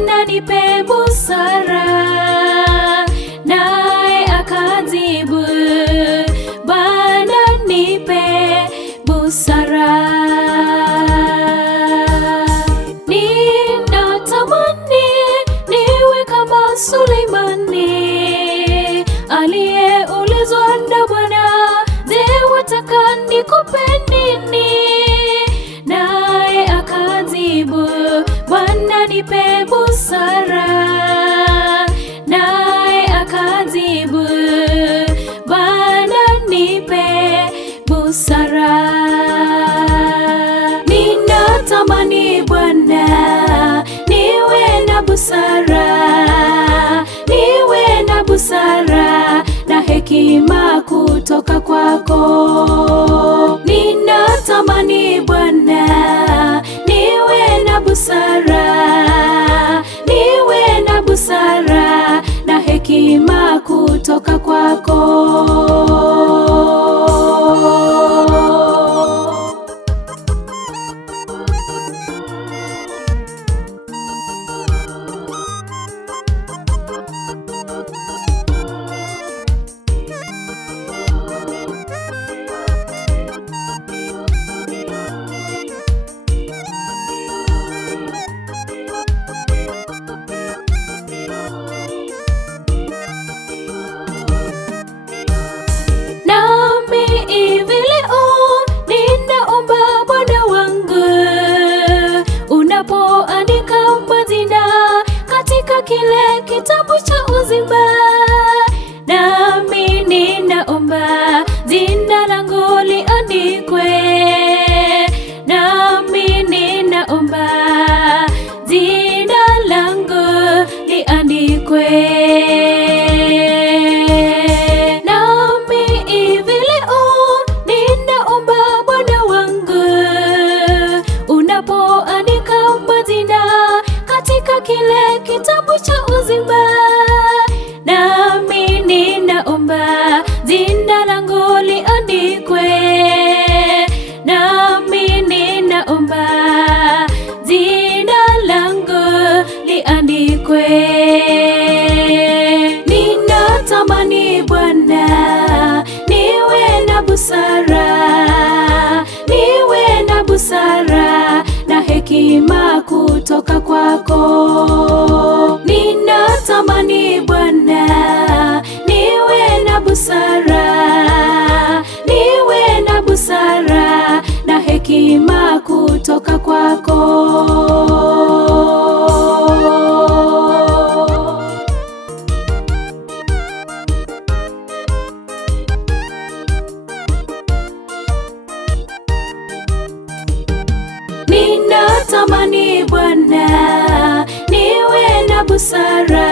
Bwana nipe busara, naye akajibu, Bwana nipe busara. Ninatamani niwe kama Suleimani aliyeulizwa na Bwana, je, wataka nikupe nini? Naye akajibu, Bwana nipe busara. Naye akajibu, Bwana nipe busara. Ninatamani Bwana niwe na busara, niwe na busara na hekima kutoka kwako. Ninatamani Bwana niwe na busara, niwe na busara na hekima kutoka kwako. Unapoandika majina katika kile kitabu cha uzima, nami ninaomba jina langu liandikwe, nami ninaomba jina langu liandikwe. Nami hivi leo ninaomba Bwana wangu, unapoandika majina katika kile kitabu cha uzima, nami ninaomba jina langu liandikwe, nami ninaomba jina langu liandikwe. Ninatamani Bwana niwe na busara, niwe na busara na hekima kutoka kwako. Ninatamani Bwana niwe na busara, niwe na busara na hekima kutoka kwako. Ninatamani Bwana niwe na busara,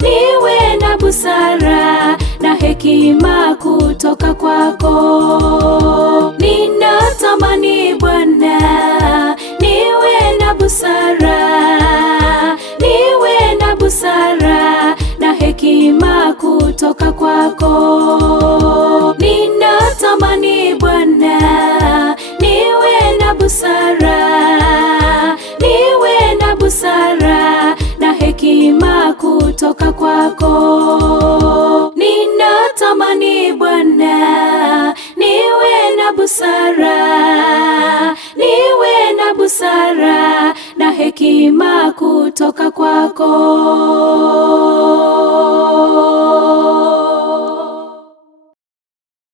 niwe na busara na hekima kutoka kwako. Ninatamani Bwana niwe na busara, niwe na busara na hekima kutoka kwako. Ninatamani Bwana niwe na busara, niwe na busara na hekima kutoka kwako. Ninatamani Bwana niwe na busara, niwe na busara na hekima kutoka kwako.